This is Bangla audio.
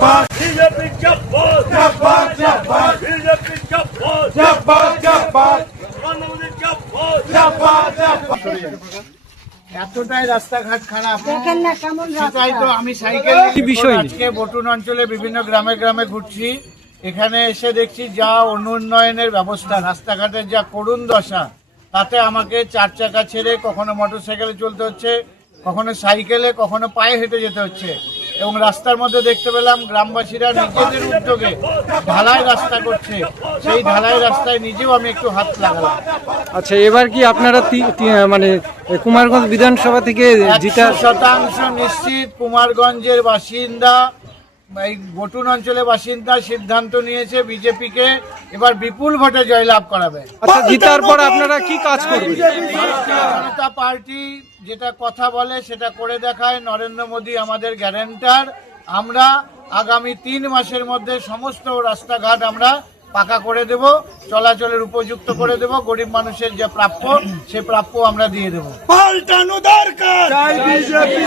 জিন্দাবাদ বিজেপি জিন্দাবাদ জিন্দাবাদ জিন্দাবাদ বিজেপি জিন্দাবাদ জিন্দাবাদ জিন্দাবাদ প্রধানমন্ত্রী জিন্দাবাদ জিন্দাবাদ জিন্দাবাদ। এতটাই রাস্তাঘাট খারাপ, দেখেন না কেমন সেটাই তো আমি সাইকেল নিয়ে আজকে বটুন অঞ্চলে বিভিন্ন গ্রামে গ্রামে ঘুরছি। এখানে এসে দেখছি যা অনুন্নয়নের ব্যবস্থা, রাস্তাঘাটের যা করুণ দশা, তাতে আমাকে 4 চাকা ছেড়ে কখনো মোটরসাইকেলে চলতে হচ্ছে, কখনো সাইকেলে, কখনো পায়ে হেঁটে যেতে হচ্ছে। এবং রাস্তার মধ্যে দেখতে পেলাম গ্রামবাসীরা নিজেদের উদ্যোগে ঢালাই রাস্তা করছে। সেই ঢালাই রাস্তায় নিজেও আমি একটু হাত লাগালাম। আচ্ছা, এবার কি আপনারা মানে কুমারগঞ্জ বিধানসভা থেকে জিতা 100% নিশ্চিত কুমারগঞ্জের বাসিন্দা, এই বটুন অঞ্চলের বাসিন্দা সিদ্ধান্ত নিয়েছে বিজেপিকে এবার বিপুল ভোটে জয়লাভ করাবে। আচ্ছা, জিতার পর আপনারা কি কাজ করবেন? ভারতীয় জনতা পার্টি যেটা কথা বলে সেটা করে দেখায়। নরেন্দ্র মোদী আমাদের গ্যারান্টার। আমরা আগামী 3 মাসের মধ্যে সমস্ত রাস্তাঘাট আমরা পাকা করে দেব, চলাচলের উপযুক্ত করে দেব, গরিব মানুষের যে প্রাপ্য সে প্রাপ্য আমরা দিয়ে দেব। পাল্টানো দরকার বিজেপি